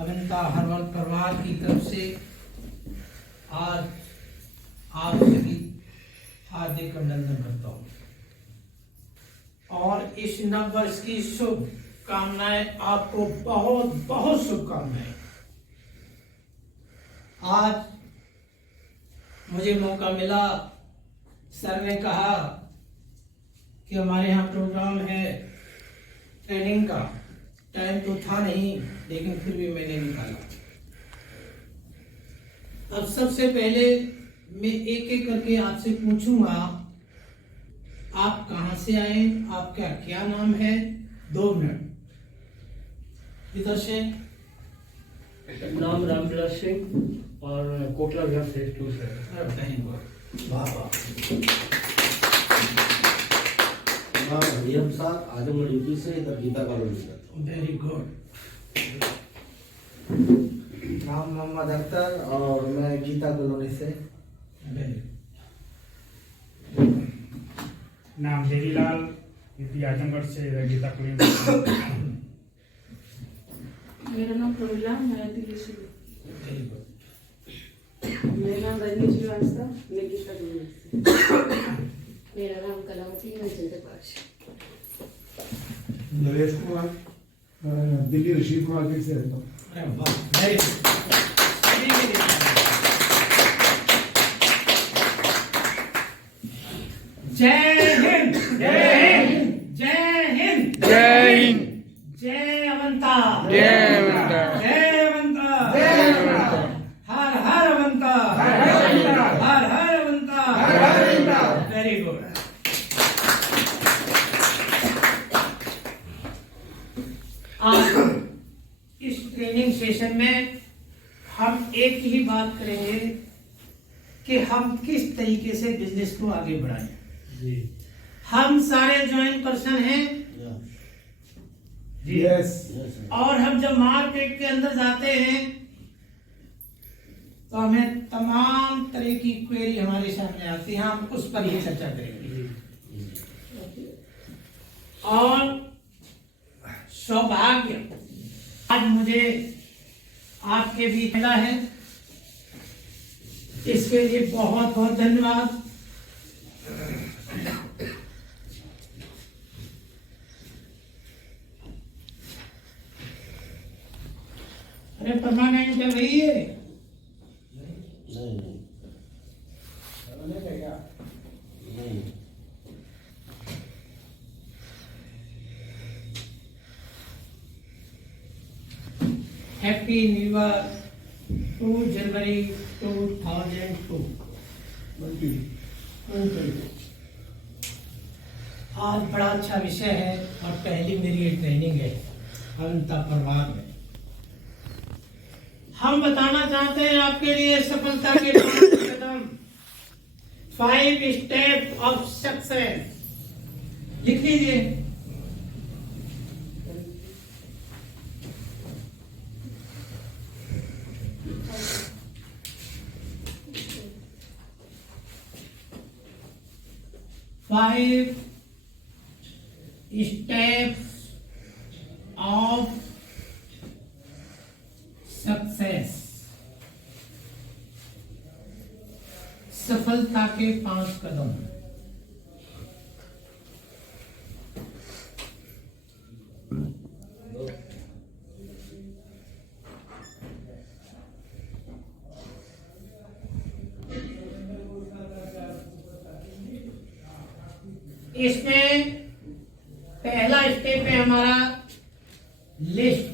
Avantha herbal परिवार की तरफ से आज आप सभी हार्दिक अभिनंदन करता हूँ और इस नव वर्ष की शुभकामनाएं आपको बहुत बहुत शुभकामनाएं। आज मुझे मौका मिला, सर ने कहा कि हमारे यहाँ प्रोग्राम है ट्रेनिंग का, टाइम तो था नहीं लेकिन फिर भी मैंने निकाला। अब सबसे पहले मैं एक एक करके आपसे पूछूंगा, आप कहां से आए, आपका क्या नाम है। 2 मिनट इधर से। नाम रामविलास सिंह और कोटला विहार से टूर से। वाह वाह। नाम हरियम साहब, आजमगढ़ यूपी से, इधर गीता कॉलोनी से। Very good. नाम मोहम्मद अख्तर और मैं गीता कॉलोनी से। नाम देवीलाल, यूपी आजमगढ़ से, गीता कॉलोनी। मेरा नाम प्रमिला, मैं दिल्ली से। Very good. मेरा नाम रजनी श्रीवास्तव, मैं गीता कॉलोनी से। मेरा नाम कलावती, मैं चंद्रपाल से। नरेश कुमार, दिल्ली ऋषि कुमार से रहता हूँ। अरे वाह, वेरी गुड। जय हिंद, जय हिंद, जय हिंद, जय हिंद, जय अवंता, जय अवंता, जय अवंता, जय अवंता, हर हर अवंता, हर हर अवंता, हर हर अवंता, हर हर अवंता। Very good. आज इस ट्रेनिंग सेशन में हम एक ही बात करेंगे कि हम किस तरीके से बिजनेस को आगे बढ़ाएं। हम सारे ज्वाइंट पर्सन हैं यस। और हम जब मार्केट के अंदर जाते हैं तो हमें तमाम तरह की क्वेरी हमारे सामने आती है, हम उस पर ही चर्चा करेंगे। और सौभाग्य आज मुझे आपके भी मिला है, इसके लिए बहुत बहुत धन्यवाद। अरे परमानेंट चल रही है। नहीं नहीं। हैप्पी न्यू ईयर 2 जनवरी 2002। आज बड़ा अच्छा विषय है और पहली मेरी ये ट्रेनिंग है अवंता परिवार में। हम बताना चाहते हैं आपके लिए सफलता के 5 कदम, 5 स्टेप ऑफ सक्सेस। लिख लीजिए। Five steps of success। सफलता के 5 कदम। इसमें पहला स्टेप है हमारा लिस्ट।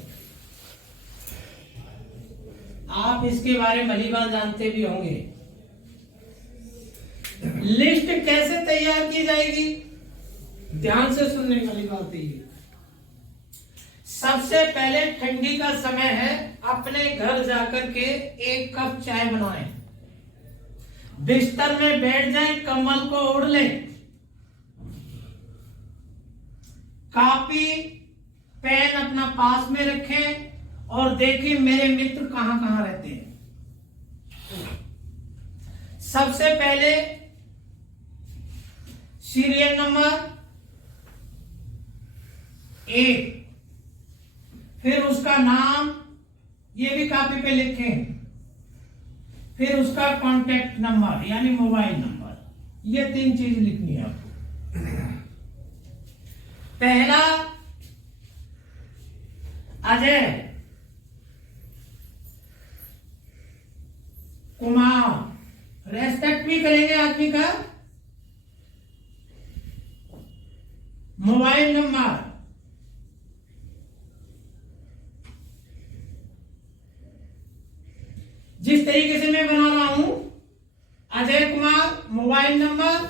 आप इसके बारे में भली बात जानते भी होंगे। लिस्ट कैसे तैयार की जाएगी, ध्यान से सुनने वाली बात है। सबसे पहले ठंडी का समय है, अपने घर जाकर के 1 कप चाय बनाएं, बिस्तर में बैठ जाएं, कंबल को ओढ़ लें, कॉपी पेन अपना पास में रखें और देखें मेरे मित्र कहां कहां रहते हैं। सबसे पहले सीरियल नंबर 1, फिर उसका नाम ये भी कॉपी पे लिखें। फिर उसका कॉन्टेक्ट नंबर यानी मोबाइल नंबर, ये 3 चीज लिखनी है आपको। पहला अजय कुमार, रेस्पेक्ट भी करेंगे आदमी का। मोबाइल नंबर जिस तरीके से मैं बना रहा हूं, अजय कुमार, मोबाइल नंबर,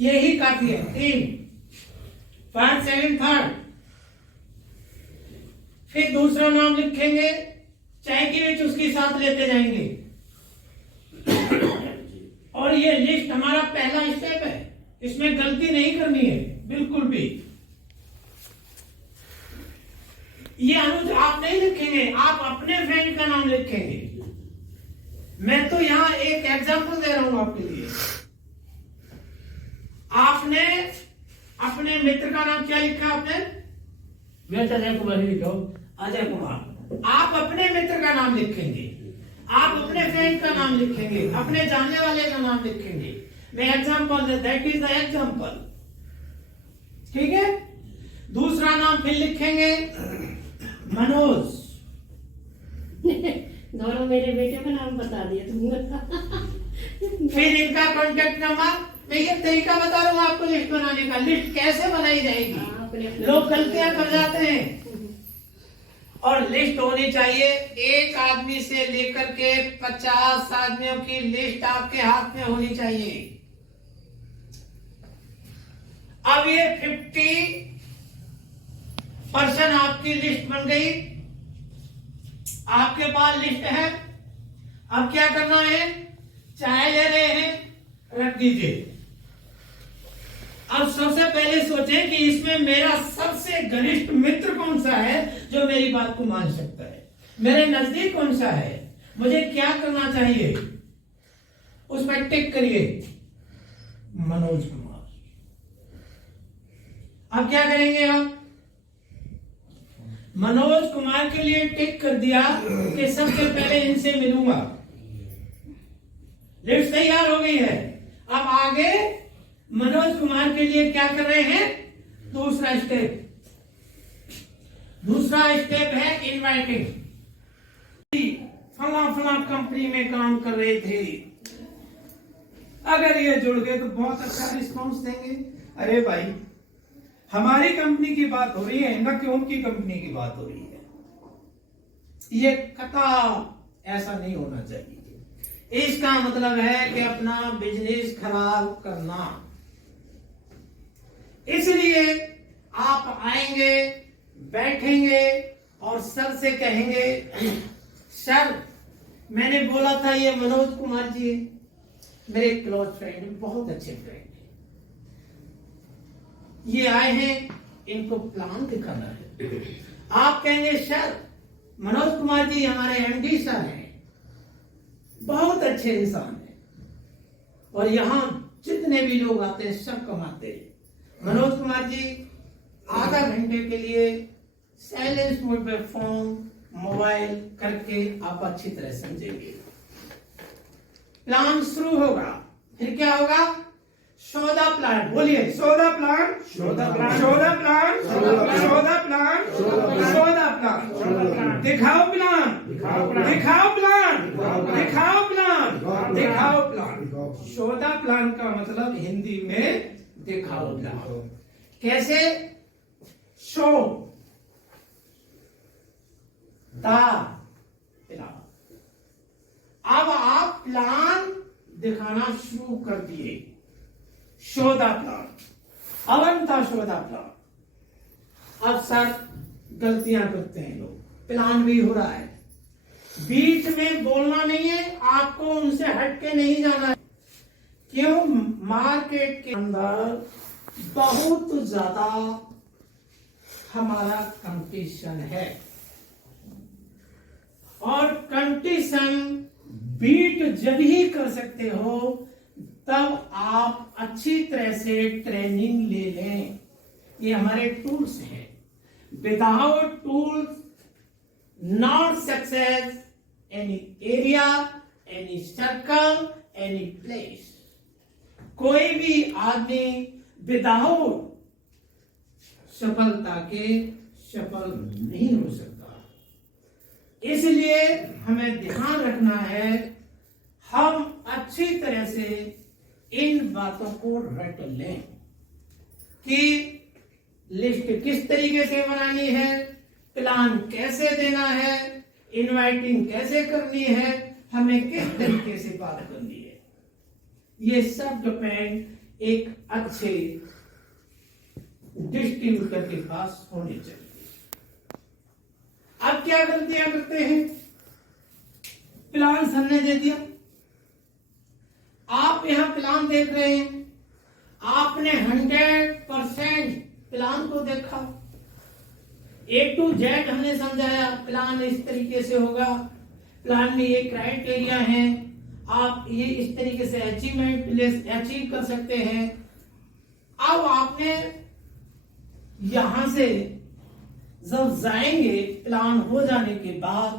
यही काफी है। 3 फर्स्ट सेकंड थर्ड। फिर दूसरा नाम लिखेंगे, चाय की भी चुस्की साथ लेते जाएंगे। और ये लिस्ट हमारा पहला स्टेप है, इसमें गलती नहीं करनी है बिल्कुल भी। ये अनुज आप नहीं लिखेंगे, आप अपने फ्रेंड का नाम लिखेंगे। मैं तो यहां एक एग्जांपल दे रहा हूं आपके लिए। आपने अपने मित्र का नाम क्या लिखा? आपने मैं तो अजय कुमार ही लिखा हूँ। अजय कुमार। आप अपने मित्र का नाम लिखेंगे, आप अपने फ्रेंड का नाम लिखेंगे, अपने जानने वाले का नाम लिखेंगे। मैं example, that is the example. ठीक है। दूसरा नाम फिर लिखेंगे मनोज। दोनों मेरे बेटे का नाम बता दिया तुमने। फिर इनका कॉन्टेक्ट नंबर। मैं ये तरीका बता रहा हूँ आपको लिस्ट बनाने का। लिस्ट कैसे बनाई जाएगी, लोग गलतियां कर जाते हैं। और लिस्ट होनी चाहिए, एक आदमी से लेकर के 50 आदमियों की लिस्ट आपके हाथ में होनी चाहिए। अब ये 50% आपकी लिस्ट बन गई, आपके पास लिस्ट है। अब क्या करना है? चाय ले रहे हैं, रख दीजिए। अब सबसे पहले सोचें कि इसमें मेरा सबसे घनिष्ठ मित्र कौन सा है जो मेरी बात को मान सकता है, मेरे नजदीक कौन सा है, मुझे क्या करना चाहिए, उस पर टिक करिए। मनोज कुमार। अब क्या करेंगे हम? मनोज कुमार के लिए टिक कर दिया कि सबसे पहले इनसे मिलूंगा। लिस्ट तैयार हो गई है। अब आगे मनोज कुमार के लिए क्या कर रहे हैं? दूसरा स्टेप। दूसरा स्टेप है इनवाइटिंग। फला फला कंपनी में काम कर रहे थे, अगर ये जुड़ गए तो बहुत अच्छा रिस्पॉन्स देंगे। अरे भाई, हमारी कंपनी की बात हो रही है, न कि उनकी कंपनी की बात हो रही है। ये कता ऐसा नहीं होना चाहिए। इसका मतलब है कि अपना बिजनेस खराब करना। इसलिए आप आएंगे, बैठेंगे और सर से कहेंगे, सर मैंने बोला था ये मनोज कुमार जी मेरे क्लोज फ्रेंड, बहुत अच्छे फ्रेंड हैं, ये आए हैं, इनको प्लान दिखाना है। आप कहेंगे सर मनोज कुमार जी हमारे एमडी सर हैं, बहुत अच्छे इंसान हैं, और यहाँ जितने भी लोग आते हैं सब कमाते हैं। मनोज कुमार जी आधा घंटे के लिए साइलेंस मोड पे फोन मोबाइल करके आप अच्छी तरह समझेंगे। प्लान शुरू होगा, फिर क्या होगा? सौदा प्लान। बोलिए, सौदा प्लान, सौदा प्लान, सौदा प्लान, सौदा प्लान, सौदा प्लान, दिखाओ प्लान, दिखाओ प्लान, दिखाओ प्लान, दिखाओ प्लान। सौदा प्लान का मतलब हिंदी में दिखाओ प्लान। कैसे? शो दा प्लान। अब आप प्लान दिखाना शुरू कर दिए। शो दा प्लान, अवंता शो दा प्लान। अब सर गलतियां करते हैं लोग, प्लान भी हो रहा है, बीच में बोलना नहीं है, आपको उनसे हटके नहीं जाना है। क्यों? मार्केट के अंदर बहुत ज्यादा हमारा कंपटीशन है, और कंपटीशन बीट जब ही कर सकते हो तब आप अच्छी तरह से ट्रेनिंग ले लें। ये हमारे टूल्स हैं। Without tools not success any area, any circle, any place. कोई भी आदमी विदाउट सफलता के सफल नहीं हो सकता। इसलिए हमें ध्यान रखना है, हम अच्छी तरह से इन बातों को रट लें कि लिस्ट किस तरीके से बनानी है, प्लान कैसे देना है, इनवाइटिंग कैसे करनी है, हमें किस तरीके से बात करनी है। ये सब डिपेंड एक अच्छे डिस्ट्रीब्यूटर के पास होने चाहिए। अब क्या गलतियां करते हैं, प्लान हमने दे दिया, आप यहां प्लान देख रहे हैं, आपने 100% प्लान को देखा, A to Z हमने समझाया, प्लान इस तरीके से होगा, प्लान में ये क्राइटेरिया हैं, आप ये इस तरीके से अचीव कर सकते हैं। अब आपने यहां से जब जाएंगे प्लान हो जाने के बाद,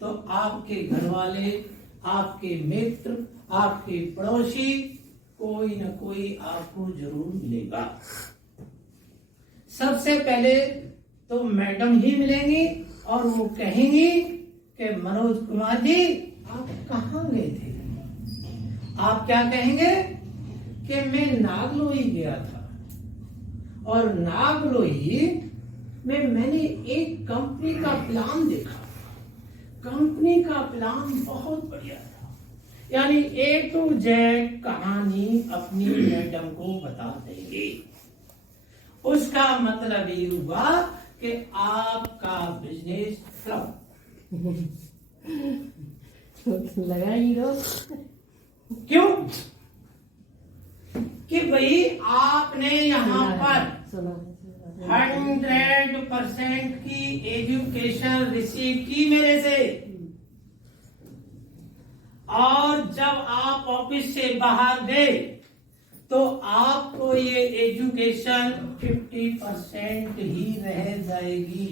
तो आपके घर वाले, आपके मित्र, आपके पड़ोसी, कोई न कोई आपको जरूर मिलेगा। सबसे पहले तो मैडम ही मिलेंगी और वो कहेंगी कि मनोज कुमार जी आप कहाँ गए थे। आप क्या कहेंगे कि मैं नागलोई गया था, और नागलोई में मैंने एक कंपनी का प्लान देखा, कंपनी का प्लान बहुत बढ़िया था। यानी A to Z कहानी अपनी मैडम को बता देंगे। उसका मतलब ये हुआ कि आपका बिजनेस फ्लॉप लगा हीरो। क्यों कि भाई आपने यहाँ पर 100% की एजुकेशन रिसीव की मेरे से, और जब आप ऑफिस से बाहर गए तो आपको ये एजुकेशन 50% ही रह जाएगी,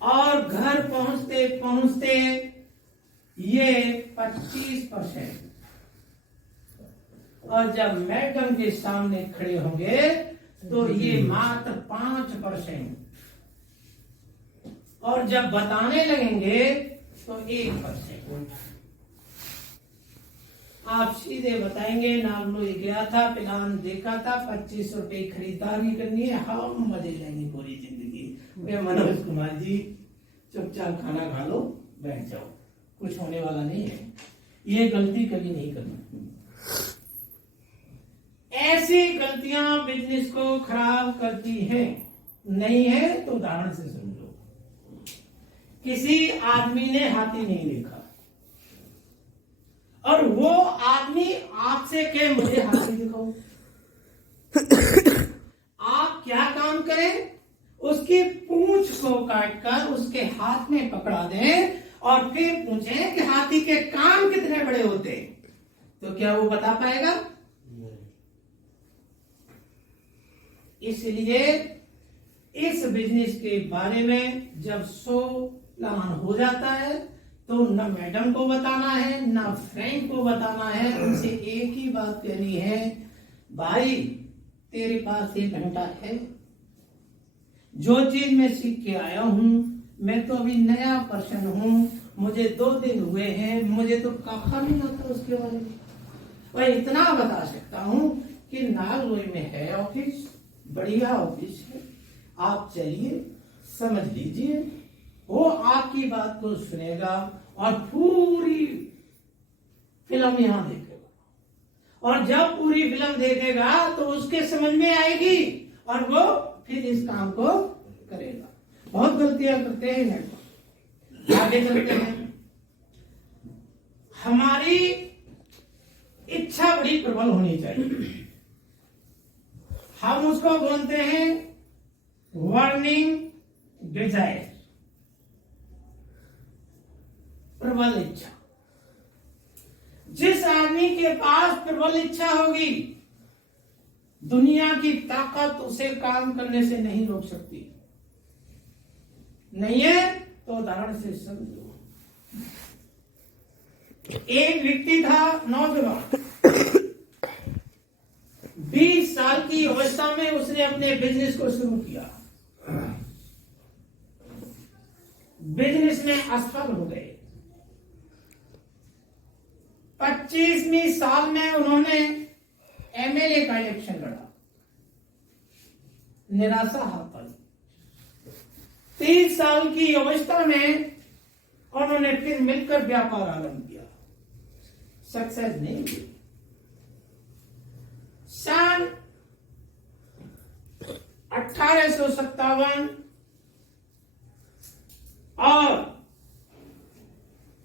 और घर पहुंचते पहुंचते ये 25%, और जब मैडम के सामने खड़े होंगे तो ये मात्र 5%, और जब बताने लगेंगे तो 1%। आप सीधे बताएंगे नागलोई गया था, प्लान देखा था, 25 रुपए खरीदारी करनी है, हम मजे लेंगे पूरी जिंदगी। वे मनोज कुमार जी चुपचाप खाना खा लो, बैठ जाओ, कुछ होने वाला नहीं है। ये गलती कभी नहीं करनी। ऐसी गलतियां बिजनेस को खराब करती हैं। नहीं है तो उदाहरण से समझो, किसी आदमी ने हाथी नहीं देखा और वो आदमी आपसे कहे मुझे हाथी दिखाओ, आप क्या काम करें, उसकी पूंछ को काटकर उसके हाथ में पकड़ा दें और फिर पूछें कि हाथी के कान कितने बड़े होते, तो क्या वो बता पाएगा? इसलिए इस बिजनेस के बारे में जब 100 प्लान हो जाता है तो न मैडम को बताना है, न फ्रेंड को बताना है, उनसे एक ही बात कहनी है, भाई तेरे पास 1 घंटा है, जो चीज मैं सीख के आया हूं, मैं तो अभी नया पर्सन हूं, मुझे 2 दिन हुए हैं, मुझे तो काफा नहीं आता उसके बारे में, और इतना बता सकता हूं कि नागलोई में है ऑफिस, बढ़िया ऑफिस है, आप चलिए समझ लीजिए, वो आपकी बात को सुनेगा और पूरी फिल्म यहां देखेगा, और जब पूरी फिल्म देखेगा तो उसके समझ में आएगी और वो फिर इस काम को करेगा। बहुत गलतियां करते हैं नेटवर्क। आगे चलते हैं। हमारी इच्छा बड़ी प्रबल होनी चाहिए, हम उसको बोलते हैं वर्निंग डिजायर, प्रबल इच्छा। जिस आदमी के पास प्रबल इच्छा होगी, दुनिया की ताकत उसे काम करने से नहीं रोक सकती। नहीं है तो उदाहरण से समझो। एक व्यक्ति था, नौजवान, 20 साल की अवस्था में उसने अपने बिजनेस को शुरू किया। बिजनेस में असफल हो गए। 25वीं साल में उन्होंने एमएलए का इलेक्शन लड़ा, निराशा हाथ। 30 साल की अवस्था में उन्होंने फिर मिलकर व्यापार आरंभ किया, सक्सेस नहीं हुई। सन 1857 और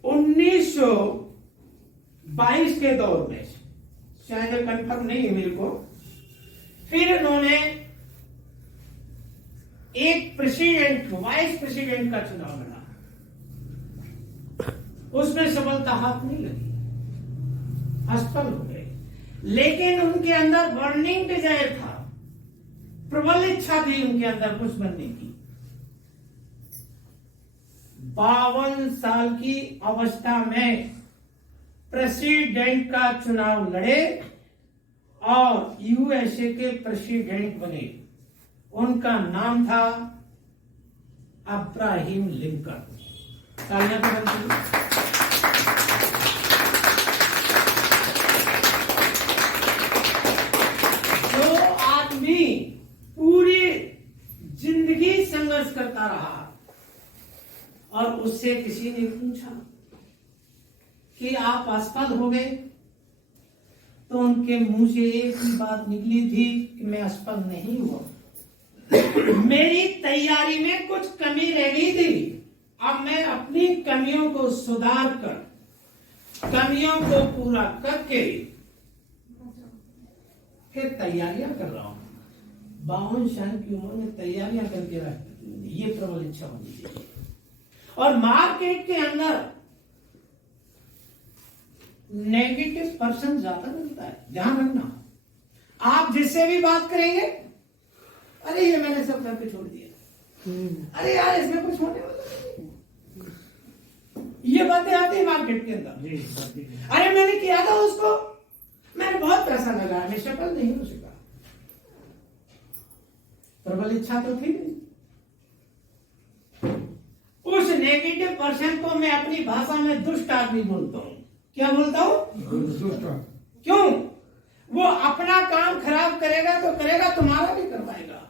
1922 के दौर में, शायद कंफर्म नहीं है मेरे को, फिर उन्होंने एक प्रेसिडेंट, वाइस प्रेसिडेंट का चुनाव लड़ा। उसमें सफलता हाथ नहीं लगी, असफल हो गए। लेकिन उनके अंदर बर्निंग डिजायर था, प्रबल इच्छा थी उनके अंदर कुछ बनने की। 52 साल की अवस्था में प्रेसिडेंट का चुनाव लड़े और यूएसए के प्रेसिडेंट बने। उनका नाम था अब्राहम लिंकन। तालियां तो बनती हैं। जो आदमी पूरी जिंदगी संघर्ष करता रहा और उससे किसी ने पूछा कि आप असफल हो गए, तो उनके मुंह से एक ही बात निकली थी कि मैं असफल नहीं हुआ, मेरी तैयारी में कुछ कमी रह गई थी। अब मैं अपनी कमियों को सुधार कर, कमियों को पूरा करके फिर तैयारियां कर रहा हूं। 52 साल की उम्र में तैयारियां करके रख, ये प्रबल इच्छा होनी चाहिए। और मार्केट के अंदर नेगेटिव पर्सन ज्यादा मिलता है, ध्यान रखना। आप जिससे भी बात करेंगे, अरे ये मैंने सब करके छोड़ दिया, अरे यार इसमें कुछ होने वाला नहीं, ये बातें आती है मार्केट के अंदर। अरे मैंने किया था उसको, मैंने बहुत पैसा लगाया, मैं सफल नहीं हो सका। प्रबल इच्छा तो थी नहीं। उस नेगेटिव पर्सन को मैं अपनी भाषा में दुष्ट आदमी बोलता हूं। क्या बोलता हूं? क्यों? वो अपना काम खराब करेगा तो करेगा, तुम्हारा भी करवाएगा।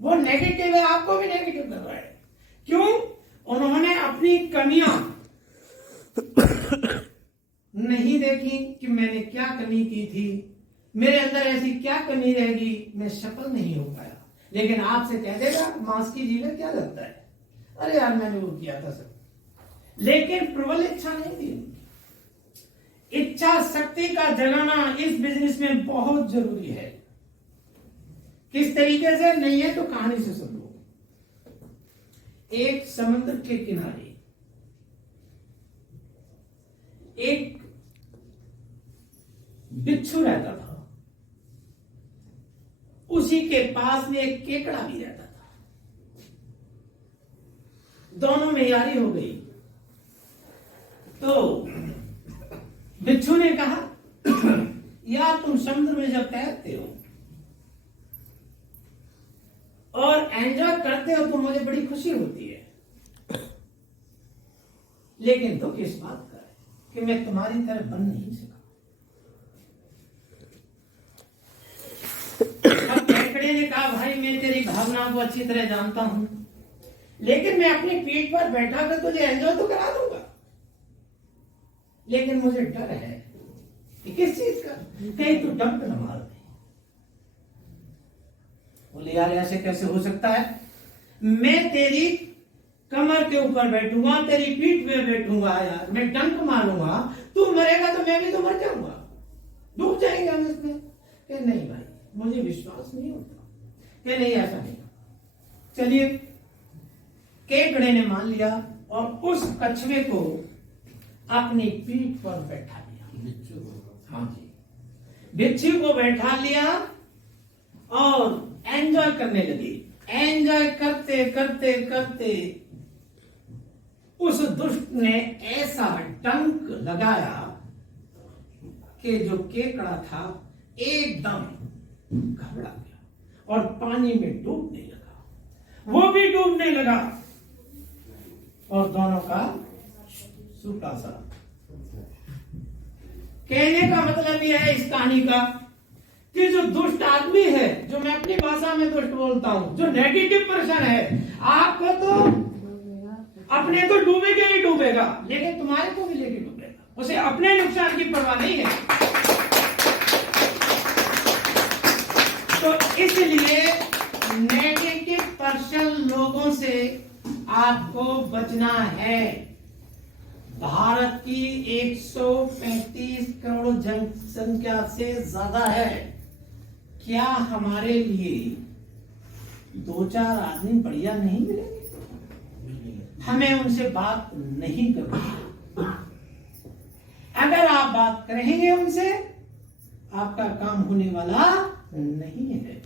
वो नेगेटिव है, आपको भी नेगेटिव करवाएगा। क्यों? उन्होंने अपनी कमियां नहीं देखी कि मैंने क्या कमी की थी, मेरे अंदर ऐसी क्या कमी रहेगी, मैं सफल नहीं हो पाया। लेकिन आपसे कह देगा मांस की जीवन क्या लगता है, अरे यार मैंने वो किया था सब। लेकिन प्रबल इच्छा नहीं थी। इच्छा शक्ति का जगाना इस बिजनेस में बहुत जरूरी है। किस तरीके से? नहीं है तो कहानी से सुन लो। एक समुद्र के किनारे एक बिच्छू रहता था, उसी के पास में एक केकड़ा भी रहता था। दोनों में यारी हो गई। तो बिच्छू ने कहा, यार तुम समुद्र में जब तैरते हो और एंजॉय करते हो तो मुझे बड़ी खुशी होती है, लेकिन दुख इस बात का है कि मैं तुम्हारी तरह बन नहीं सका। अब केकड़े ने कहा, भाई मैं तेरी भावना को अच्छी तरह जानता हूं, लेकिन मैं अपनी पीठ पर बैठा कर तुझे एंजॉय तो करा दूंगा, लेकिन मुझे डर है। किस चीज का? कहीं तू डंप न मार दे। बोले यार ऐसे कैसे हो सकता है? मैं तेरी कमर के ऊपर बैठूंगा, तेरी पीठ में बैठूंगा, यार मैं डंक मारूंगा, तू मरेगा तो मैं भी तो मर जाऊंगा, डूब जाएंगे हम इसमें। कहे नहीं भाई, मुझे विश्वास नहीं होता। कहे नहीं ऐसा नहीं। चलिए, केकड़े ने मान लिया और उस कछुए को अपनी पीठ पर बैठा लिया। हाँ जी, बिच्छू को बैठा लिया और एंजॉय करने लगी। एंजॉय करते करते करते उस दुष्ट ने ऐसा डंक लगाया कि जो केकड़ा था एकदम घबरा गया और पानी में डूबने लगा, वो भी डूबने लगा और दोनों का सूखा सा। कहने का मतलब यह है इस कहानी का कि जो दुष्ट आदमी है, जो मैं अपनी भाषा में दुष्ट बोलता हूं, जो नेगेटिव पर्सन है, आपको तो अपने तो डूबेगा ही डूबेगा, लेकिन तुम्हारे को भी लेके डूबेगा। उसे अपने नुकसान की परवाह नहीं है। तो इसलिए नेगेटिव पर्सन लोगों से आपको बचना है। भारत की 135 करोड़ जनसंख्या से ज्यादा है। क्या हमारे लिए 2-4 आदमी बढ़िया नहीं मिलेंगे? हमें उनसे बात नहीं करनी। अगर आप बात करेंगे उनसे, आपका काम होने वाला नहीं है।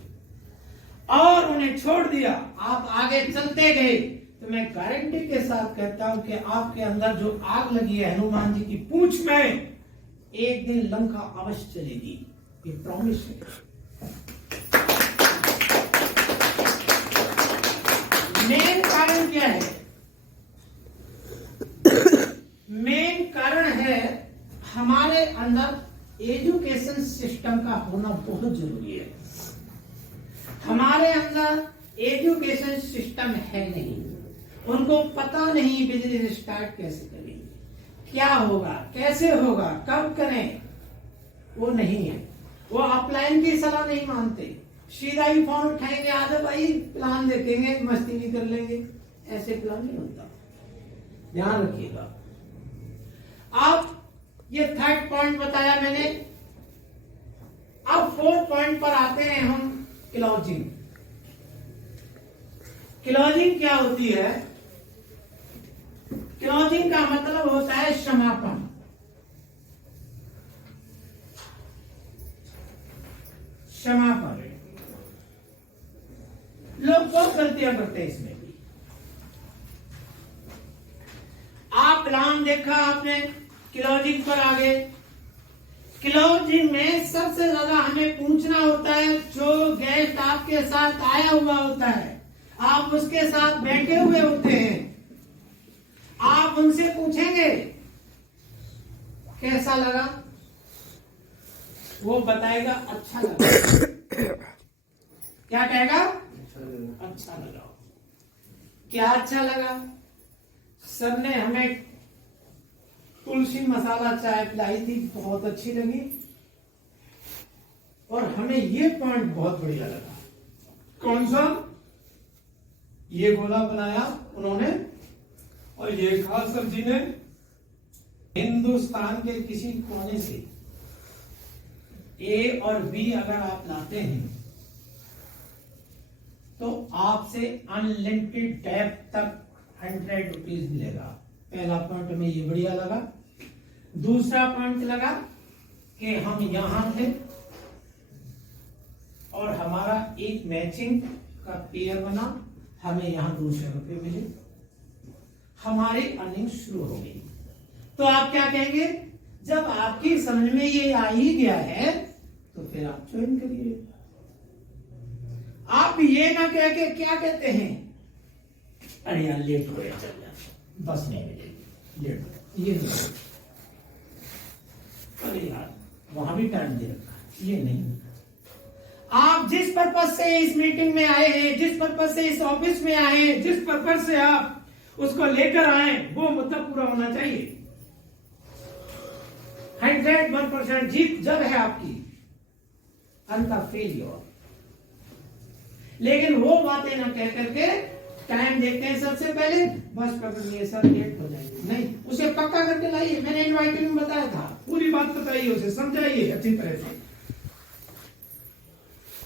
और उन्हें छोड़ दिया, आप आगे चलते गए, तो मैं गारंटी के साथ कहता हूं कि आपके अंदर जो आग लगी है हनुमान जी की पूंछ में, एक दिन लंका अवश्य चलेगी। ये प्रॉमिस है। मेन कारण क्या है? मेन कारण है हमारे अंदर एजुकेशन सिस्टम का होना बहुत जरूरी है। हमारे अंदर एजुकेशन सिस्टम है नहीं। उनको पता नहीं बिजनेस स्टार्ट कैसे करेंगे, क्या होगा, कैसे होगा, कब करें, वो नहीं है। वो अपलाइन की सलाह नहीं मानते, सीधा ही फोन उठाएंगे, आ जाओ भाई प्लान देखेंगे, मस्ती भी कर लेंगे। ऐसे प्लान नहीं होता, ध्यान रखिएगा। अब ये 3rd पॉइंट बताया मैंने। अब 4th पॉइंट पर आते हैं हम, क्लोजिंग। क्लोजिंग क्या होती है? क्लोजिंग का मतलब होता है समापन। समापन। लोग बहुत गलतियां करते हैं इसमें भी। आप प्लान देखा आपने, क्लोजिंग पर आ गए। क्लोजिंग में सबसे ज्यादा हमें पूछना होता है, जो गेस्ट आपके साथ आया हुआ होता है, आप उसके साथ बैठे हुए होते हैं, आप उनसे पूछेंगे कैसा लगा, वो बताएगा अच्छा लगा। क्या कहेगा? अच्छा लगा। क्या अच्छा लगा? सर ने हमें तुलसी मसाला चाय पिलाई थी, बहुत अच्छी लगी, और हमें ये पॉइंट बहुत बढ़िया लगा। कौन सा? ये गोला बनाया उन्होंने, और ये खास सब्जी ने हिंदुस्तान के किसी कोने से ए और बी अगर आप लाते हैं तो आपसे अनलिमिटेड टैप तक 100 रुपीज मिलेगा। पहला पॉइंट हमें ये बढ़िया लगा। दूसरा पॉइंट लगा कि हम यहां थे और हमारा एक मैचिंग का पेयर बना, हमें यहां 200 रुपये मिले, हमारी अर्निंग शुरू हो गई। तो आप क्या कहेंगे? जब आपकी समझ में ये आ ही गया है तो फिर आप ज्वाइन करिए। आप ये ना कह के क्या कहते हैं, अरे यार लेट हो गया, चल यार बस नहीं मिलेगी, लेट हो, ये नहीं, अरे यार वहां भी टाइम दे रखा, ये नहीं। आप जिस पर्पज से इस मीटिंग में आए हैं, जिस पर्पज से इस ऑफिस में आए हैं, जिस पर्पज से आप उसको लेकर आए, वो मुद्दा पूरा होना चाहिए। 101% जीत जब है आपकी, अंत फेलियर। लेकिन वो बातें ना कह करके टाइम देखते हैं सबसे पहले, बस पकड़ लिए सर लेट हो जाएंगे, नहीं, उसे पक्का करके लाइए। मैंने इनवाइटिंग में बताया था, पूरी बात बताइए, उसे समझाइए अच्छी तरह से।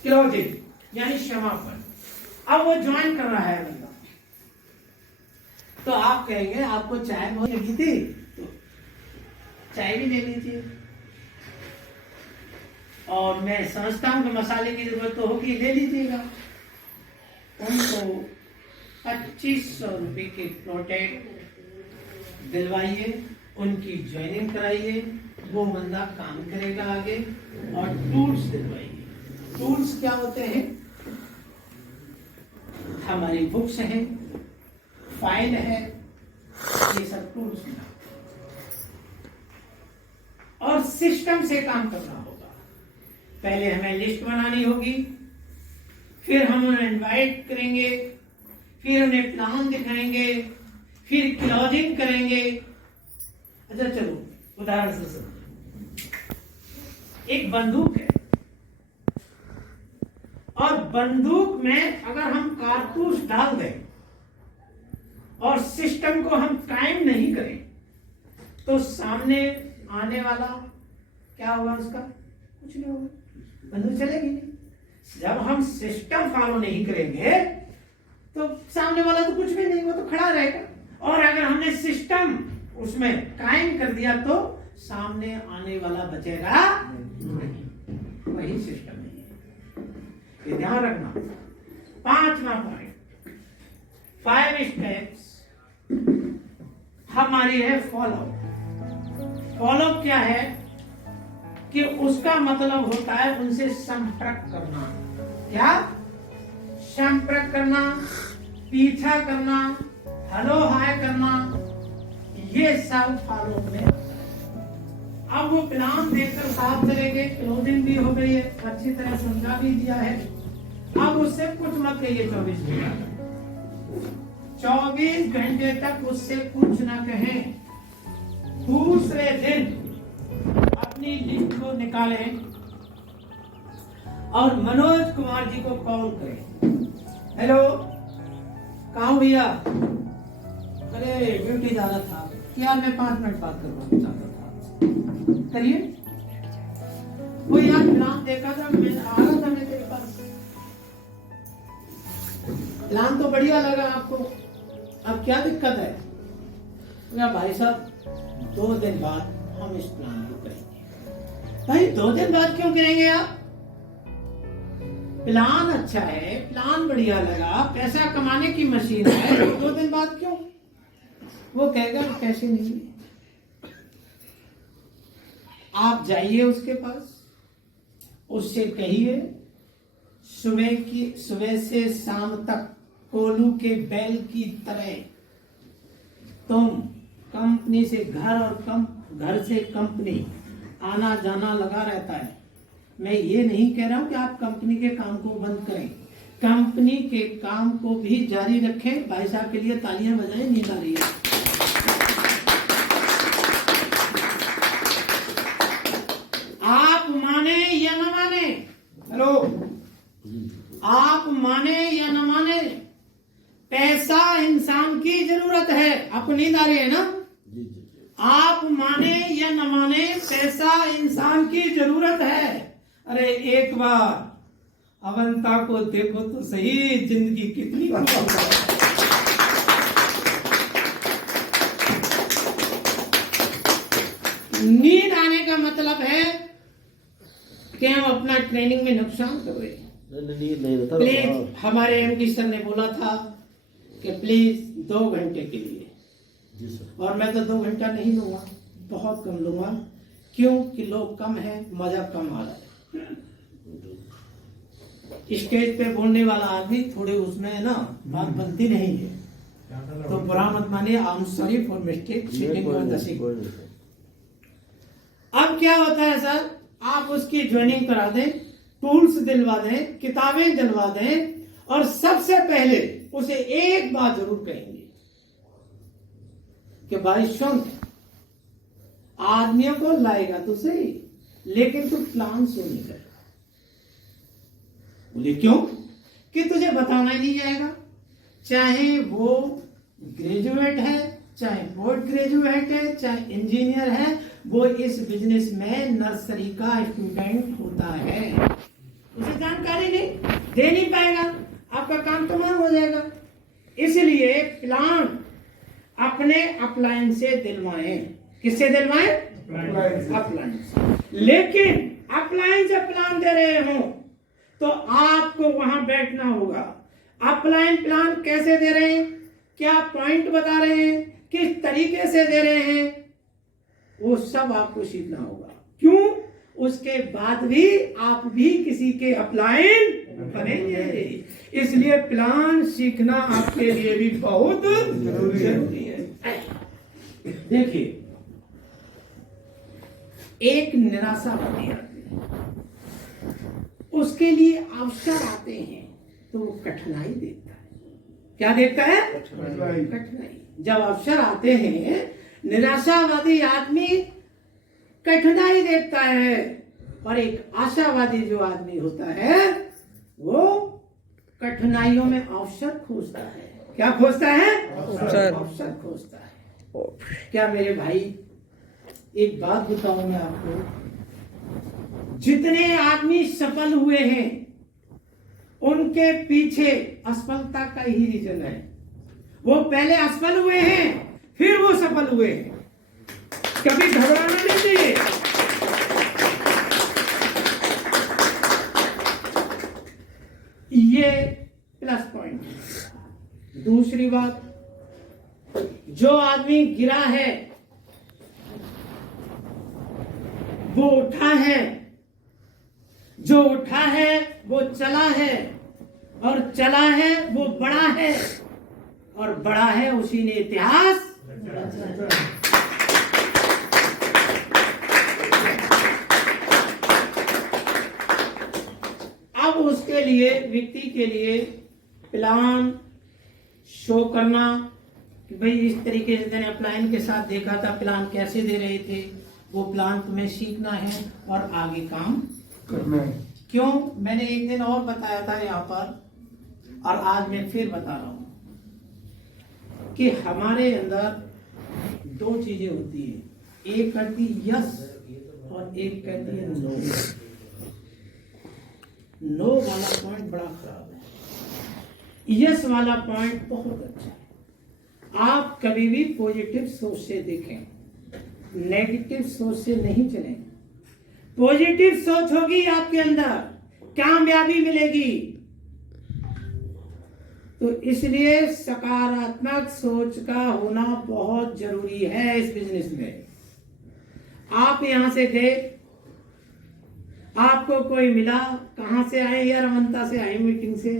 क्लोजिंग यानी समापन। अब वो ज्वाइन कर रहा है बंदा, तो आप कहेंगे आपको चाय बहुत लगी थी तो चाय भी ले लीजिए, और मैं समझता हूं कि मसाले की जरूरत तो होगी, ले लीजिएगा। उनको 2500 रुपए के प्लॉटेड दिलवाइए, उनकी ज्वाइनिंग कराइए, वो बंदा काम करेगा आगे। और टूल्स दिलवाइए। टूल्स क्या होते हैं? हमारी बुक्स हैं, फाइल है, ये सब टूल्स हैं। और सिस्टम से काम करना होगा। पहले हमें लिस्ट बनानी होगी, फिर हम उन्हें इनवाइट करेंगे, फिर उन्हें प्लान दिखाएंगे, फिर क्लोजिंग करेंगे। अच्छा चलो उदाहरण से समझो। एक बंदूक है और बंदूक में अगर हम कारतूस डाल दें और सिस्टम को हम कायम नहीं करें तो सामने आने वाला क्या होगा? उसका कुछ नहीं होगा, बंदूक चलेगी नहीं। जब हम सिस्टम फॉलो नहीं करेंगे तो सामने वाला तो कुछ भी नहीं, वो तो खड़ा रहेगा। और अगर हमने सिस्टम उसमें कायम कर दिया तो सामने आने वाला बचेगा नहीं। वही सिस्टम है, ये ध्यान रखना। 5वां पॉइंट, 5 स्टेप्स हमारी है फॉलो। फॉलो क्या है कि उसका मतलब होता है उनसे संपर्क करना। क्या? संपर्क करना, पीछा करना, हेलो हाय करना, ये सब फॉलो में। अब वो प्लान देखकर साथ चले गए, क्लोजिंग भी हो गई है, अच्छी तरह समझा भी दिया है। अब उससे कुछ मत कहिए 24 घंटे, 24 घंटे तक उससे कुछ ना कहें। दूसरे दिन अपनी लिस्ट को निकालें और मनोज कुमार जी को कॉल करें। हेलो, कहाँ हो भैया? अरे ड्यूटी जा रहा था यार, मैं 5 मिनट बात करवाना चाहता था। करिए। वो यार प्लान देखा था, मैं आ रहा था मैं तेरे पास। प्लान तो बढ़िया लगा आपको, अब क्या दिक्कत है? क्या भाई साहब, 2 दिन बाद हम इस प्लान को करेंगे। भाई 2 दिन बाद क्यों करेंगे आप? प्लान अच्छा है, प्लान बढ़िया लगा, पैसा कमाने की मशीन है, 2 दिन बाद क्यों? वो कहेगा पैसे नहीं। आप जाइए उसके पास, उससे कहिए सुबह से शाम तक कोलू के बैल की तरह तुम कंपनी से घर और घर से कंपनी आना जाना लगा रहता है। मैं ये नहीं कह रहा हूं कि आप कंपनी के काम को बंद करें, कंपनी के काम को भी जारी रखें। भाई साहब के लिए तालियां बजाएं, नींद आ रही है। आप माने या न माने, हेलो, आप माने या न माने, पैसा इंसान की जरूरत है। आपको नींद आ रही है ना? आप माने या न माने, पैसा इंसान की जरूरत है। अरे एक बार अवंता को देखो तो सही, जिंदगी कितनी नींद आने का मतलब है कि हम अपना ट्रेनिंग में नुकसान कर रहे हैं। प्लीज, हमारे एमडी सर ने बोला था कि प्लीज 2 घंटे के लिए, और मैं तो 2 घंटा नहीं लूंगा, बहुत कम लूंगा। क्यों कि लोग कम है, मजा कम आ रहा है। स्टेज पे बोलने वाला आदमी थोड़े उसमें है ना, बात बनती नहीं है, तो बुरा मत मानिए। I am sorry for mistake sitting on the seat. अब क्या होता है सर, आप उसकी ज्वाइनिंग करा दें, टूल्स दिलवा दें, किताबें दिलवा दें, और सबसे पहले उसे एक बात जरूर कहेंगे कि भाई सुन, आदमियों को लाएगा तो सही, लेकिन तू प्लान से नहीं करेगा। बोले क्यों? कि तुझे बताना ही नहीं जाएगा। चाहे वो ग्रेजुएट है, चाहे पोस्ट ग्रेजुएट है, चाहे इंजीनियर है, वो इस बिजनेस में नर्सरी का स्टूडेंट होता है, उसे जानकारी नहीं दे नहीं पाएगा, आपका काम तमाम हो जाएगा। इसलिए प्लान अपने अपलाइन से दिलवाएं। किससे दिलवाएं? अपलाइन से। लेकिन अपलाइन से प्लान दे रहे हो तो आपको वहां बैठना होगा। अपलाइन प्लान कैसे दे रहे हैं, क्या पॉइंट बता रहे हैं, किस तरीके से दे रहे हैं, वो सब आपको सीखना होगा। क्यों? उसके बाद भी आप भी किसी के अपलाइन बनेंगे। इसलिए प्लान सीखना आपके लिए भी बहुत जरूरी है। देखिए, एक निराशावादी आदमी, उसके लिए अवसर आते हैं तो वो कठिनाई देखता है। क्या देखता है? कठिनाई। जब अवसर आते हैं, निराशावादी आदमी कठिनाई देखता है, और एक आशावादी जो आदमी होता है वो कठिनाइयों में अवसर खोजता है। क्या खोजता है? अवसर खोजता है। क्या मेरे भाई, एक बात बताऊं मैं आपको, जितने आदमी सफल हुए हैं उनके पीछे असफलता का ही रीजन है। वो पहले असफल हुए हैं, फिर वो सफल हुए हैं। कभी घबराना नहीं चाहिए। ये प्लस पॉइंट। दूसरी बात, जो आदमी गिरा है वो उठा है, जो उठा है वो चला है, और चला है वो बड़ा है, और बड़ा है उसी ने इतिहास। अब उसके लिए, व्यक्ति के लिए प्लान शो करना कि भाई इस तरीके से मैंने अपलाइन के साथ देखा था, प्लान कैसे दे रहे थे, वो प्लान तुम्हें सीखना है और आगे काम करना है। क्यों? मैंने एक दिन और बताया था यहाँ पर, और आज मैं फिर बता रहा हूं कि हमारे अंदर दो चीजें होती है, एक कहती यस और एक कहती है नो। नो वाला पॉइंट बड़ा खराब है, यस वाला पॉइंट बहुत अच्छा है। आप कभी भी पॉजिटिव सोच से देखें, नेगेटिव सोच से नहीं चलें। पॉजिटिव सोच होगी आपके अंदर, कामयाबी मिलेगी। तो इसलिए सकारात्मक सोच का होना बहुत जरूरी है इस बिजनेस में। आप यहां से गए, आपको कोई मिला, कहां से आए? यार अमंता से आए मीटिंग से।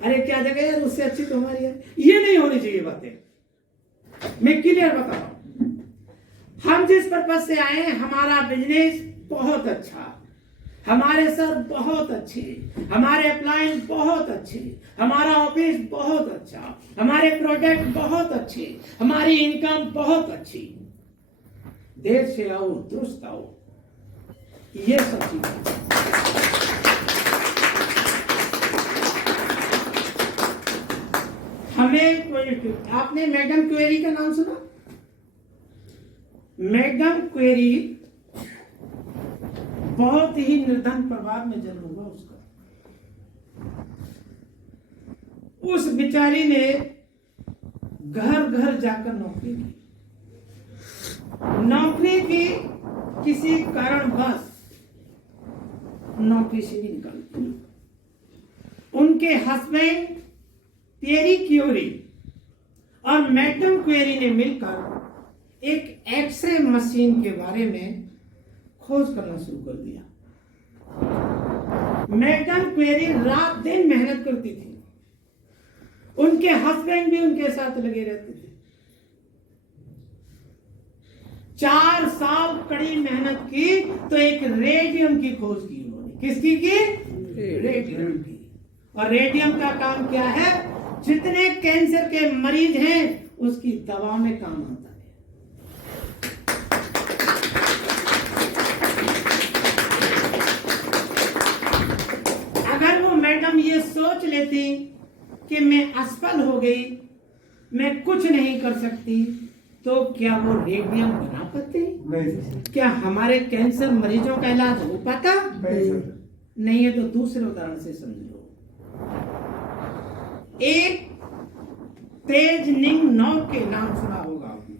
अरे क्या जगह यार, उससे अच्छी तो हमारी है। ये नहीं होनी चाहिए बातें, मैं क्लियर बता रहा हूं। हम जिस पर्पज से आए, हमारा बिजनेस बहुत अच्छा, हमारे सर बहुत अच्छे, हमारे अपलाइन बहुत अच्छे, हमारा ऑफिस बहुत अच्छा, हमारे प्रोडक्ट बहुत अच्छे, हमारी इनकम बहुत अच्छी। देर से आओ, दुरुस्त आओ, ये सब चीजें। हमें पॉजिटिव। आपने मैडम क्वेरी का नाम सुना? मैडम क्वेरी बहुत ही निर्धन परिवार में जन्म हुआ उसका। उस बेचारी ने घर घर जाकर नौकरी की। नौकरी की, किसी कारणवश नौकरी से भी निकल गई। उनके हस्बैंड पियरी क्यूरी और मैडम क्वेरी ने मिलकर एक एक्सरे मशीन के बारे में खोज करना शुरू कर दिया। मैडम क्वेरी रात दिन मेहनत करती थी, उनके हस्बैंड भी उनके साथ लगे रहते थे। 4 साल कड़ी मेहनत की तो एक रेडियम की खोज की उन्होंने। किसकी की? रेडियम की। और रेडियम का काम क्या है? जितने कैंसर के मरीज हैं उसकी दवा में काम आता है। अगर वो मैडम ये सोच लेती कि मैं असफल हो गई, मैं कुछ नहीं कर सकती, तो क्या वो रेडियम बना पाते? नहीं। क्या हमारे कैंसर मरीजों का इलाज हो पाता? नहीं है तो दूसरे उदाहरण से समझो। एक तेज निंग नौ के नाम सुना होगा आपने।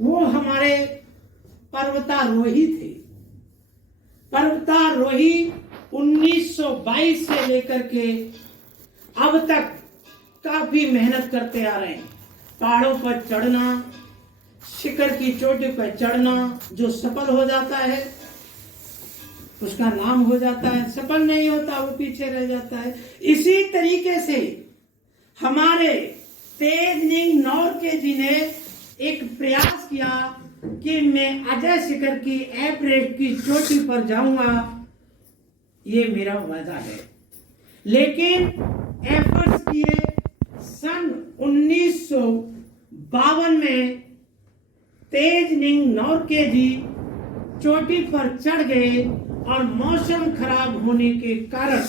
वो हमारे पर्वतारोही थे। पर्वतारोही 1922 से लेकर के अब तक काफी मेहनत करते आ रहे हैं। पहाड़ों पर चढ़ना, शिखर की चोटी पर चढ़ना, जो सफल हो जाता है उसका नाम हो जाता है, सफल नहीं होता वो पीछे रह जाता है। इसी तरीके से हमारे तेजनिंग नॉर्के जी ने एक प्रयास किया कि मैं अजय शिखर की एवरेस्ट की चोटी पर जाऊंगा, ये मेरा वादा है। लेकिन एफर्ट्स किए। सन 1952 में तेजनिंग नॉर्के जी चोटी पर चढ़ गए और मौसम खराब होने के कारण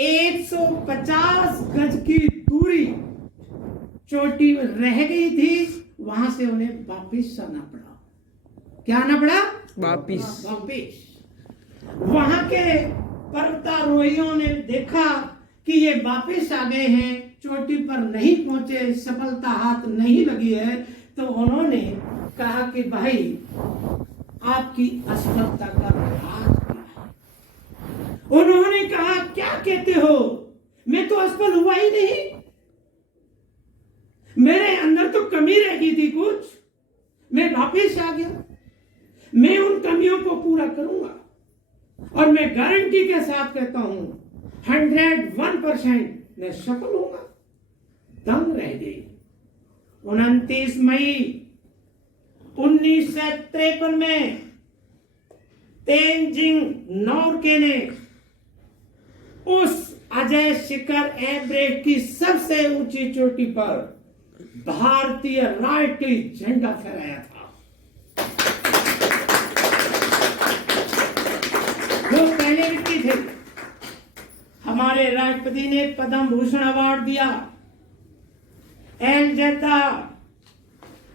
150 गज की दूरी चोटी रह गई थी, वहां से उन्हें वापिस आना पड़ा। क्या आना पड़ा? वापिस। वहां के पर्वतारोहियों ने देखा कि ये वापिस आ गए हैं, चोटी पर नहीं पहुंचे, सफलता हाथ नहीं लगी है, तो उन्होंने कहा कि भाई आपकी असफलता का राज क्या है? उन्होंने कहा क्या कहते हो, मैं तो असफल हुआ ही नहीं, मेरे अंदर तो कमी रह गई थी कुछ, मैं वापिस आ गया, मैं उन कमियों को पूरा करूंगा और मैं गारंटी के साथ कहता हूं 101% मैं सफल होगा। दंग रह गई। 29 मई 1953 में तेनजिंग नॉर्के ने उस अजय शिखर एवरेस्ट की सबसे ऊंची चोटी पर भारतीय राष्ट्रीय झंडा फहराया था। वो पहले व्यक्ति थे। हमारे राष्ट्रपति ने पद्म भूषण अवार्ड दिया। एल जद्दा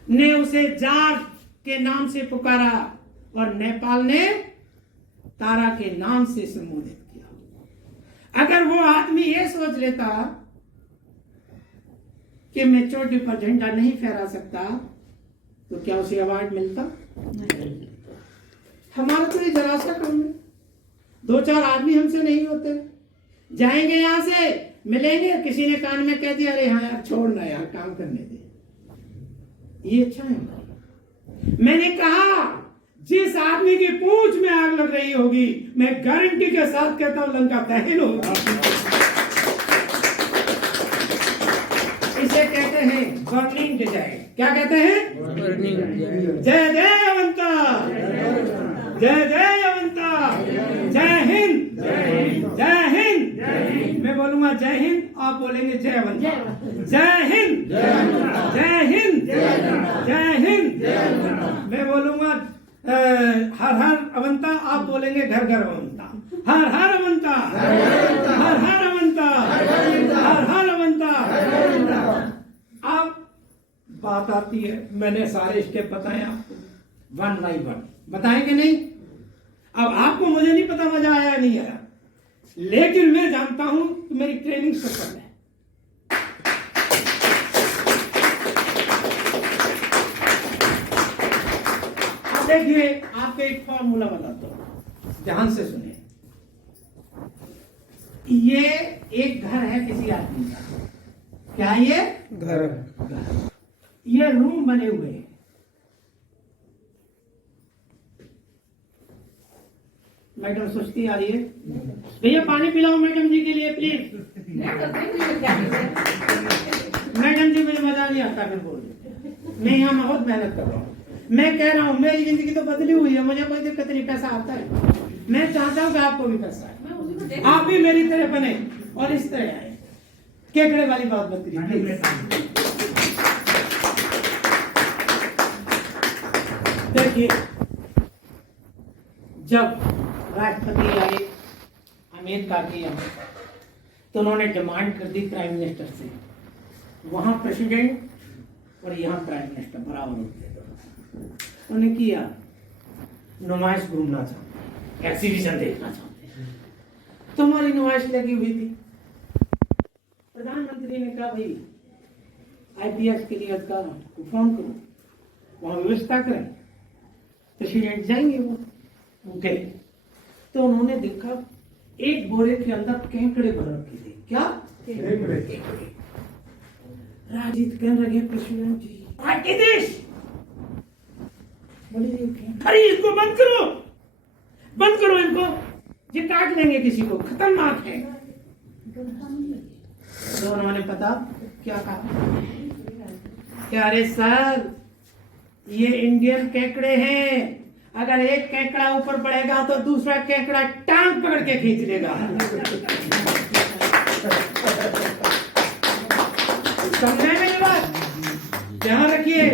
ने उसे जाट के नाम से पुकारा और नेपाल ने तारा के नाम से संबोधित किया। अगर वो आदमी ये सोच लेता कि मैं चोटी पर झंडा नहीं फहरा सकता, तो क्या उसे अवार्ड मिलता? नहीं। हमारा तो ये जरा सा काम है, 2-4 आदमी हमसे नहीं होते, जाएंगे यहां से मिलेंगे, किसी ने कान में कह दिया अरे हाँ यार छोड़ना यार काम करने दे, ये अच्छा है। मैंने कहा जिस आदमी की पूंछ में आग लग रही होगी, मैं गारंटी के साथ कहता हूं लंका दहन होगा। इसे कहते हैं बर्निंग डिजाइन। क्या कहते हैं? जय जय अवंता, जय जय अवंता, जय हिंद, जय हिंद। मैं बोलूंगा जय हिंद, आप बोलेंगे जय अवंता। जय हिंद, जय हिंद, जय हिंद। मैं बोलूंगा हर हर अवंता, आप बोलेंगे घर घर अवंता। हर हर अवंता, हर हर अवंता, हर हर अवंता। अब बात आती है, मैंने सारे स्टेप बताए आपको 1 by 1, बताएंगे नहीं? अब आपको मुझे नहीं पता मजा आया नहीं आया, लेकिन मैं जानता हूं कि मेरी ट्रेनिंग सफल है। देखिए आपको एक फॉर्मूला बताता हूं, ध्यान से सुनिए। ये एक घर है किसी आदमी का। क्या है ये? घर। ये रूम बने हुए हैं। मैडम सुस्ती आ रही है, भैया पानी पिलाओ मैडम जी के लिए प्लीज। मैडम जी मुझे मजा नहीं आता, फिर बोल देते। मैं यहाँ बहुत मेहनत कर रहा हूँ, मैं कह रहा हूँ मेरी जिंदगी तो बदली हुई है, मुझे कोई दिक्कत नहीं, पैसा आता है। मैं चाहता हूँ कि आपको भी पैसा है, आप भी मेरी तरह बने और इस तरह आए। केकड़े वाली बात मत करिए। देखिए जब राष्ट्रपति आए अमेरिका के यहाँ, तो उन्होंने डिमांड कर दी प्राइम मिनिस्टर से, वहां प्रेसिडेंट और यहाँ प्राइम मिनिस्टर बराबर होते हैं। उन्होंने किया नुमाइश घूमना चाहते, एक्सिबिशन देखना चाहते हैं, तो हमारी नुमाइश लगी हुई थी। प्रधानमंत्री ने कहा भाई IPS के लिए अधिकार को फोन करो, वहां व्यवस्था करें, प्रेसिडेंट जाएंगे। वो गए तो उन्होंने देखा एक बोरे के अंदर केकड़े भर रखे थे। क्या? केकड़े। राजीत कह रहे प्रेसिडेंट जी पार्टी देश बोले अरे इसको बंद करो इनको, ये काट लेंगे किसी को, खतरनाक है। तो उन्होंने पता क्या कहा कि अरे सर ये इंडियन केकड़े हैं, अगर एक केकड़ा ऊपर बढ़ेगा तो दूसरा केकड़ा टांग पकड़ के खींच लेगा। समझे मेरी बात? ध्यान रखिए।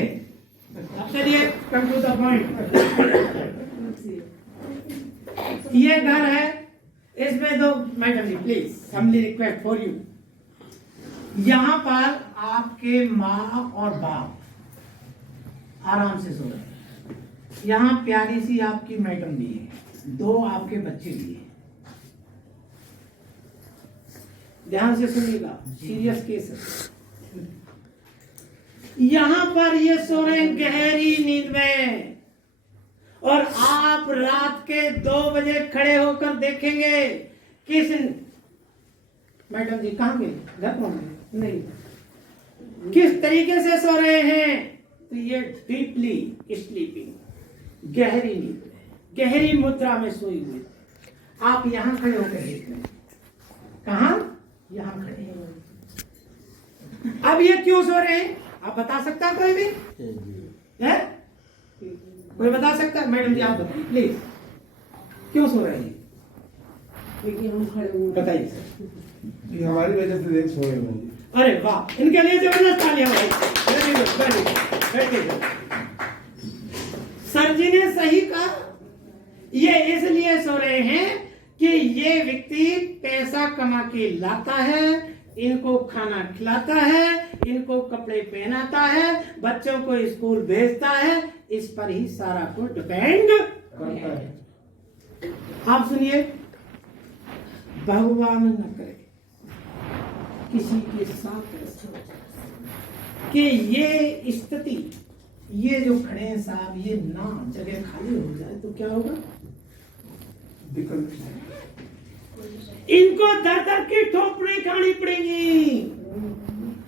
अब चलिए कम टू द पॉइंट। ये घर है, इसमें दो madam ji please family request for you. यहाँ पर आपके माँ और बाप आराम से सो रहे हैं। यहाँ प्यारी सी आपकी मैडम भी है, दो आपके बच्चे भी हैं। ध्यान से सुनिएगा, सीरियस केस है। यहाँ पर ये सो रहे हैं गहरी नींद में, और आप रात के 2 बजे खड़े होकर देखेंगे किस मैडम जी कहाँ गए, घर पहुंचे नहीं, किस तरीके से सो रहे हैं। तो ये डीपली स्लीपिंग, गहरी नींद में, गहरी मुद्रा में सोई हुई। आप यहां खड़े होकर देख रहे हैं, कहां, यहां खड़े हैं। अब ये क्यों सो रहे हैं आप बता सकता है कोई भी है? कोई बता सकता है? मैडम जी आप बताइए प्लीज, क्यों सो रहे हैं? क्योंकि हम खड़े हुए बताइए सर। ये हमारी वजह से देख सोए हैं जी। अरे वाह, इनके लिए जबरदस्त तालियां भाई। Very good, very good, very good. Sir ji ने सही कहा, ये इसलिए सो रहे हैं कि ये व्यक्ति पैसा कमा के लाता है, इनको खाना खिलाता है, इनको कपड़े पहनाता है, बच्चों को स्कूल भेजता है, इस पर ही सारा कुछ डिपेंड करता है। आप सुनिए, भगवान न करे किसी के साथ ऐसा हो जाए कि ये स्थिति, ये जो खड़े हैं साहब, ये ना जगह खाली हो जाए तो क्या होगा? इनको दर दर की ठोकरें खानी पड़ेंगी।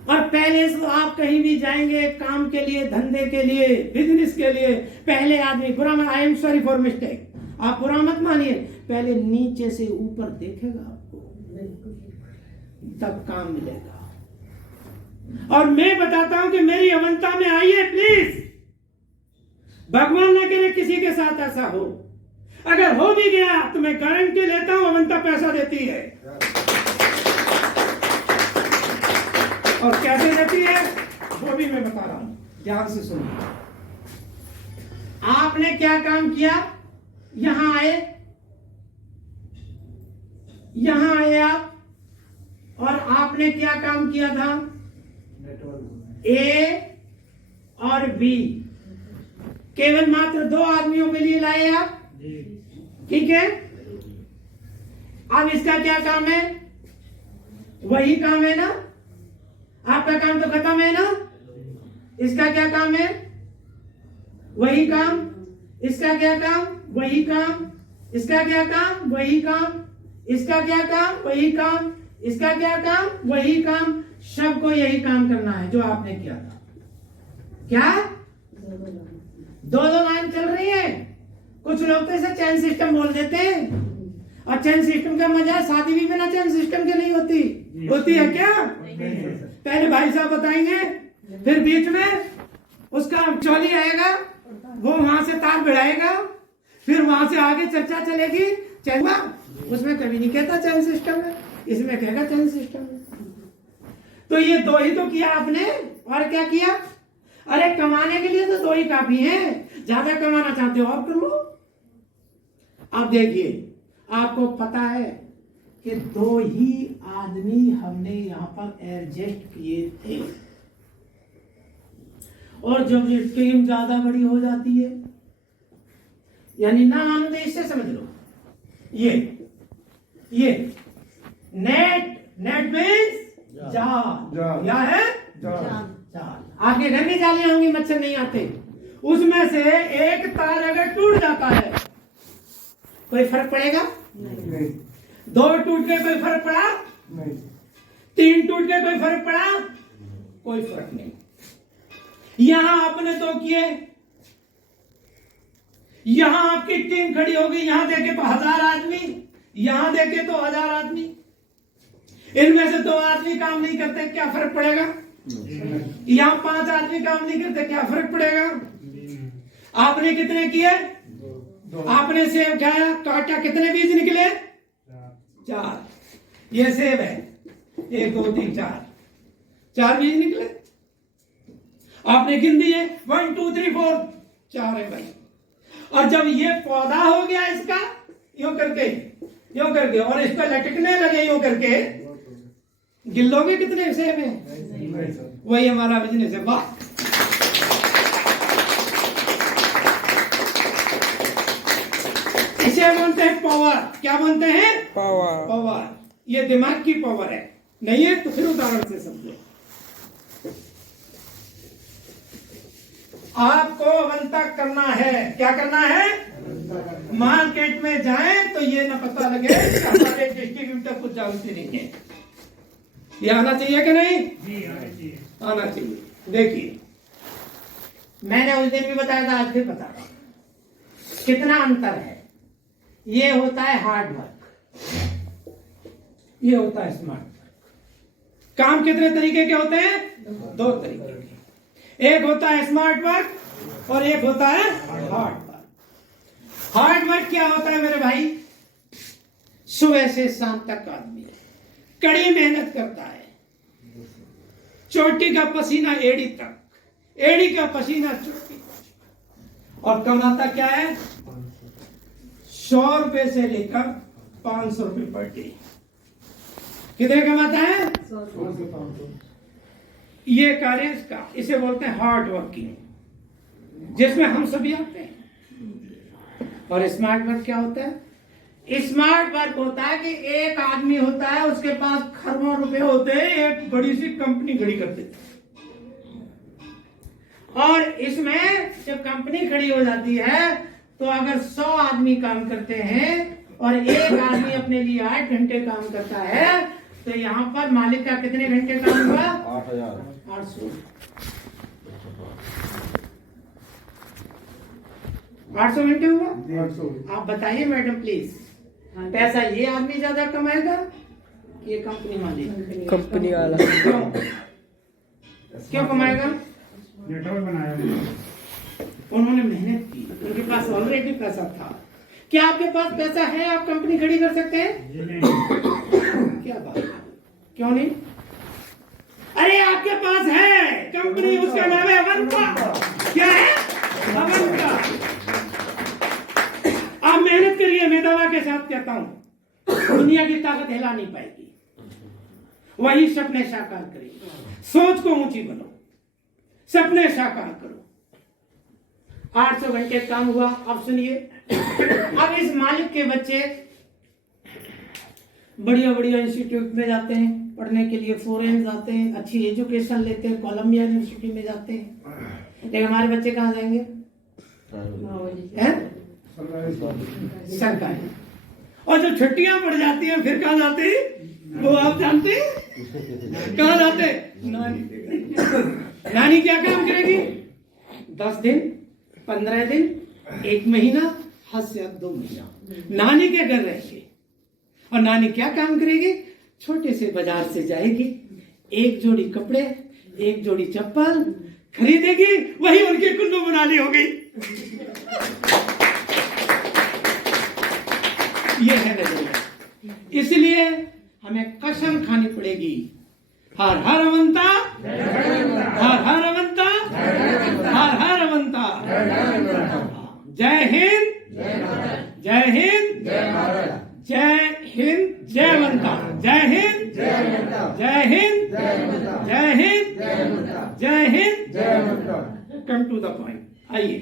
और पहले से आप कहीं भी जाएंगे काम के लिए, धंधे के लिए, बिजनेस के लिए, पहले आदमी बुरा मत, I am sorry for mistake, आप बुरा मत मानिए, पहले नीचे से ऊपर देखेगा आपको, तब काम मिलेगा। और मैं बताता हूं कि मेरी अवंता में आइए प्लीज, भगवान न करे किसी के साथ ऐसा हो, अगर हो भी गया तो मैं गारंटी लेता हूं अवंता पैसा देती है। और कैसे देती है वो भी मैं बता रहा हूं, ध्यान से सुनिए। आपने क्या काम किया, यहां आए आप, और आपने क्या काम किया था, ए और बी, केवल मात्र 2 आदमियों के लिए लाए आप, ठीक है। अब इसका क्या काम है, वही काम है ना, आपका काम तो खत्म है ना, इसका क्या काम है, वही काम, इसका क्या काम, वही काम, इसका क्या काम, वही काम, इसका क्या काम, वही काम, इसका क्या काम, वही काम, सबको यही काम करना है जो आपने किया था। क्या 2-2 लाइन चल रही है? कुछ लोग तो इसे चैन सिस्टम बोल देते हैं, और चैन सिस्टम का मजा शादी भी बिना चैन सिस्टम के नहीं होती, होती है क्या? पहले भाई साहब बताएंगे, फिर बीच में उसका चौली आएगा, वो वहां से तार भिड़ाएगा, फिर वहां से आगे चर्चा चलेगी, चैन उसमें कभी नहीं कहता चैन सिस्टम है, इसमें कहेगा चैन सिस्टम है। तो ये 2 ही तो किया आपने, और क्या किया? अरे कमाने के लिए तो 2 ही काफी हैं, ज्यादा कमाना चाहते हो और कर लो। अब देखिए, आपको पता है कि 2 ही आदमी हमने यहां पर एडजस्ट किए थे, और जब ये टीम ज्यादा बड़ी हो जाती है, यानी ना मानो तो इससे समझ लो, ये नेट मीन्स जाल, क्या है? जाल। आपके घर में जालियां होंगी, मच्छर नहीं आते, उसमें से एक तार अगर टूट जाता है कोई फर्क पड़ेगा? नहीं। 2 टूट के कोई फर्क पड़ा? नहीं। 3 टूट के कोई फर्क पड़ा? कोई फर्क नहीं। यहां आपने 2 किए, यहां आपकी टीम खड़ी होगी, यहां देखे तो 1000 आदमी, यहां देखे तो 1000 आदमी, इनमें से 2 आदमी काम नहीं करते, क्या फर्क पड़ेगा? यहां 5 आदमी काम नहीं करते, क्या फर्क पड़ेगा? आपने कितने किए? आपने सेब खाया, काटा, कितने बीज निकले? 4। ये सेब है, 1 2 3 4 बीज निकले। आपने गिन दिए 1 2 3 4, 4 है भाई। और जब ये पौधा हो गया इसका, यूं करके और इस पर लटकने लगे यूं करके, गिन लोगे कितने सेब हैं? वही हमारा बिजनेस है। वाह, इसे बोलते हैं पावर। क्या बोलते हैं? पावर। ये दिमाग की पावर है, नहीं है तो फिर उदाहरण से समझो। आपको अवंता करना है। क्या करना है? मार्केट में जाएं तो ये ना पता लगे कि हमारे डिस्ट्रीब्यूटर कुछ जानते नहीं है। ये आना चाहिए कि नहीं? जी आना चाहिए। आना चाहिए। देखिए, मैंने उस दिन भी बताया था, आज भी बता रहा हूं। कितना अंतर है। ये होता है हार्ड वर्क, ये होता है स्मार्ट वर्क। काम कितने तरीके के होते हैं? 2 तरीके के। एक होता है स्मार्ट वर्क और एक होता है हार्ड वर्क। हार्ड वर्क क्या होता है मेरे भाई? सुबह से शाम तक आदमी कड़ी मेहनत करता है, चोटी का पसीना एड़ी तक, एड़ी का पसीना चोटी तक, और कमाता क्या है? 100 रुपए से लेकर 500 रुपए पर डे। कितने कमाता है? 100 से 500। ये कार्य इसका, इसे बोलते हैं हार्ड वर्किंग, जिसमें हम सभी आते हैं। और स्मार्ट वर्क क्या होता है? स्मार्ट वर्क होता है कि एक आदमी होता है, उसके पास खरबों रुपए होते हैं, एक बड़ी सी कंपनी खड़ी कर देते हैं। और इसमें जब कंपनी खड़ी हो जाती है तो अगर 100 आदमी काम करते हैं और एक आदमी अपने लिए 8 घंटे काम करता है, तो यहाँ पर मालिक का कितने घंटे काम हुआ? 800। 800 घंटे हुआ। आप बताइए मैडम प्लीज, पैसा ये आदमी ज्यादा कमाएगा कि ये कंपनी मालिक? कंपनी वाला। क्यों कमाएगा? नेटवर्क बनाया उन्होंने। उन्होंने मेहनत की, उनके पास ऑलरेडी पैसा था। क्या आपके पास पैसा है, आप कंपनी खड़ी कर सकते हैं? ये नहीं। क्या बात, क्यों नहीं? अरे आपके पास है कंपनी, उसका नाम है अवंता। क्या है? अवंता। आप मेहनत करिए, मैं दवा के साथ कहता हूं, दुनिया की ताकत हिला नहीं पाएगी। वही सपने साकार करेगी। सोच को ऊंची बनाओ, सपने साकार करो। 800 घंटे काम हुआ। अब सुनिए, अब इस मालिक के बच्चे बढ़िया बढ़िया इंस्टीट्यूट में जाते हैं पढ़ने के लिए, फॉरेन जाते हैं, अच्छी एजुकेशन लेते हैं, कोलंबिया यूनिवर्सिटी में जाते हैं। लेकिन हमारे बच्चे कहाँ जाएंगे? हैं? सरकारी। और जब छुट्टियां पड़ जाती हैं फिर कहाँ जाते हैं? वो आप जानते हैं कहाँ जाते? नानी। नानी क्या काम करेगी? 10 दिन, 15 दिन, 1 महीना, हद से 2 महीना नानी के घर रहेंगे। और नानी क्या काम करेगी? छोटे से बाजार से जाएगी, 1 जोड़ी कपड़े, 1 जोड़ी चप्पल खरीदेगी, वही उनकी कुल्लू मनाली हो गई। ये है नजरिया। इसलिए हमें कसम खानी पड़ेगी, हर हर अवंता, हर हर अवंता, हर हर अवंता। जय हिंद, जय हिंद, जय हिंद, जय अवंता। जय हिंद, जय हिंद, जय हिंद, जय Hind. Come to the point. आइए,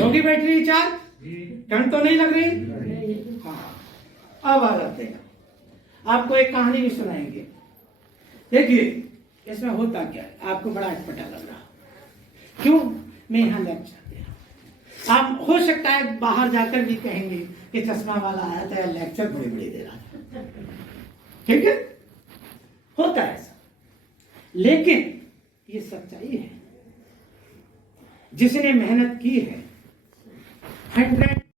होगी बैटरी चार्ज? ठंड तो नहीं लग रही? हाँ। अब आ जाते हैं, आपको एक कहानी भी सुनाएंगे। देखिए इसमें होता क्या है, आपको बड़ा अटपटा लग रहा। क्यों? मैं यहाँ लेक्चर दे रहा हूँ। आप हो सकता है बाहर जाकर भी कहेंगे कि चश्मा वाला आया था, लेक्चर बड़े बड़े दे रहा था। ठीक है, होता है ऐसा। लेकिन ये सच्चाई है। जिसने मेहनत की है 100